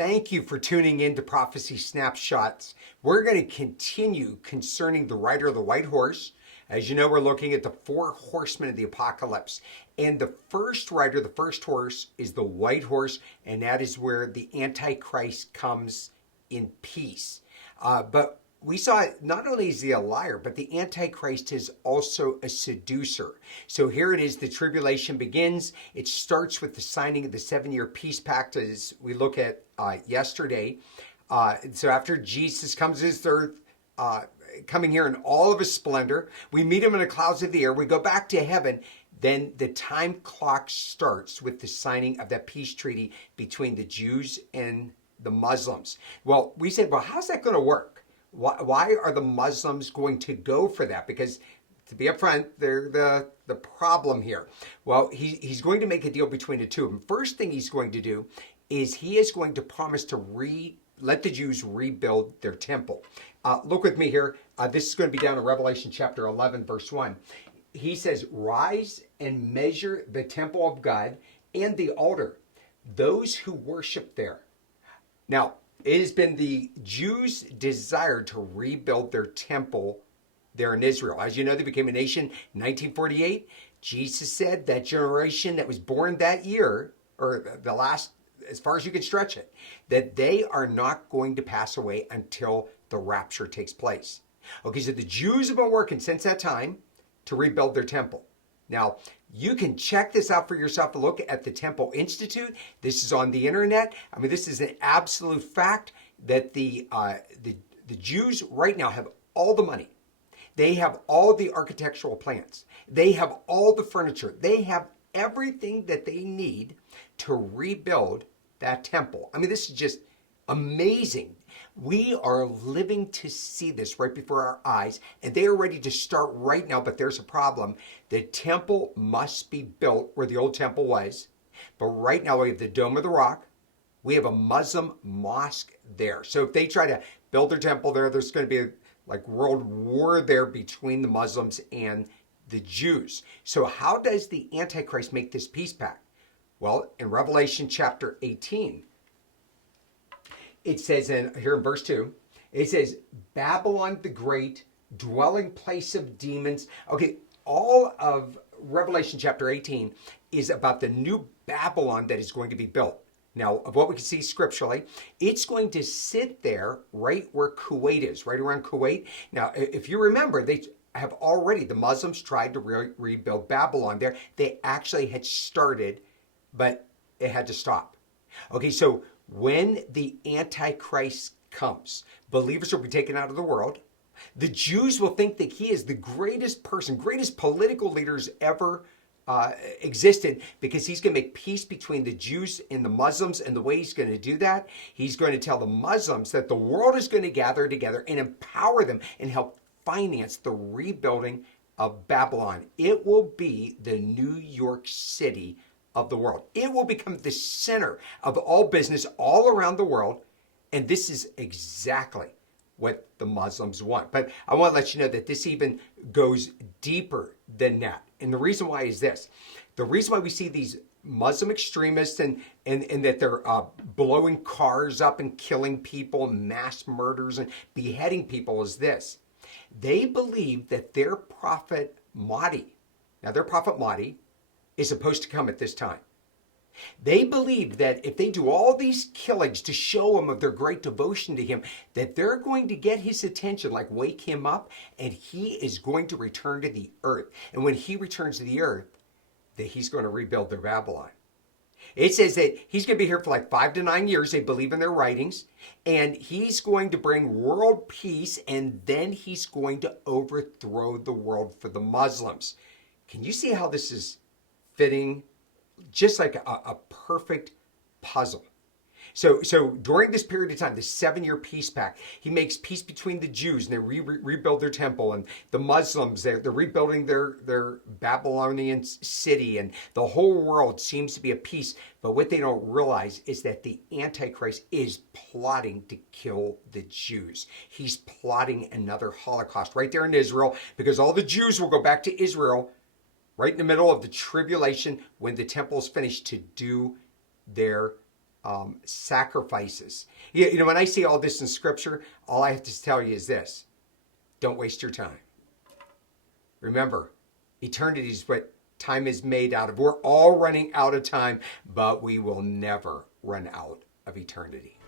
Thank you for tuning in to Prophecy Snapshots. We're going to continue concerning the rider of the white horse. As you know, we're looking at the four horsemen of the apocalypse. And the first rider, the first horse, is the white horse, and that is where the Antichrist comes in peace. But we saw not only is he a liar, but the Antichrist is also a seducer. So here it is, the tribulation begins. It starts with the signing of the 7-year peace pact, as we look at yesterday. So after Jesus comes to this earth, coming here in all of his splendor, we meet him in the clouds of the air, we go back to heaven, then the time clock starts with the signing of that peace treaty between the Jews and the Muslims. Well, we said, well, how's that going to work? Why are the Muslims going to go for that? Because to be upfront, they're the problem here. Well, he's going to make a deal between the two of them. First thing he's going to do is he is going to promise to let the Jews rebuild their temple. Look with me here. This is going to be down in Revelation chapter 11, verse 1. He says, "Rise and measure the temple of God and the altar, those who worship there." Now, it has been the Jews' desire to rebuild their temple there in Israel. As you know, they became a nation in 1948. Jesus said that generation that was born that year, or the last, as far as you can stretch it, that they are not going to pass away until the rapture takes place. Okay, so the Jews have been working since that time to rebuild their temple. Now, you can check this out for yourself. Look at the Temple Institute. This is on the internet. I mean, this is an absolute fact that the Jews right now have all the money. They have all the architectural plans. They have all the furniture. They have everything that they need to rebuild that temple. I mean, this is just amazing. We are living to see this right before our eyes, and they are ready to start right now, but there's a problem. The temple must be built where the old temple was, but right now we have the Dome of the Rock. We have a Muslim mosque there. So if they try to build their temple there, there's going to be a world war there between the Muslims and the Jews. So how does the Antichrist make this peace pact? Well, in Revelation chapter 18, it says here in verse 2, it says, "Babylon the Great, dwelling place of demons." Okay, all of Revelation chapter 18 is about the new Babylon that is going to be built. Now, of what we can see scripturally, it's going to sit there right where Kuwait is, right around Kuwait. Now, if you remember, they have already, the Muslims tried to rebuild Babylon there. They actually had started, but it had to stop. Okay, so when the Antichrist comes, believers will be taken out of the world. The Jews will think that he is the greatest person, greatest political leaders ever existed, because he's going to make peace between the Jews and the Muslims. And the way he's going to do that, he's going to tell the Muslims that the world is going to gather together and empower them and help finance the rebuilding of Babylon. It will be the New York City of the world. It will become the center of all business all around the world. And this is exactly what the Muslims want. But I want to let you know that this even goes deeper than that. And the reason why is this. The reason why we see these Muslim extremists and that they're blowing cars up and killing people, mass murders and beheading people is this. They believe that their prophet Mahdi, now their prophet Mahdi is supposed to come at this time. They believe that if they do all these killings to show him of their great devotion to him, that they're going to get his attention, like wake him up, and he is going to return to the earth. And when he returns to the earth, that he's going to rebuild their Babylon. It says that he's going to be here for 5 to 9 years, they believe in their writings, and he's going to bring world peace, and then he's going to overthrow the world for the Muslims. Can you see how this is fitting? Just like a perfect puzzle. So during this period of time, the 7-year peace pact, he makes peace between the Jews, and they rebuild their temple, and the Muslims, they're rebuilding their Babylonian city, and the whole world seems to be at peace. But what they don't realize is that the Antichrist is plotting to kill the Jews. He's plotting another Holocaust right there in Israel, because all the Jews will go back to Israel right in the middle of the tribulation when the temple is finished to do their sacrifices. You know, when I see all this in Scripture, all I have to tell you is this: don't waste your time. Remember, eternity is what time is made out of. We're all running out of time, but we will never run out of eternity.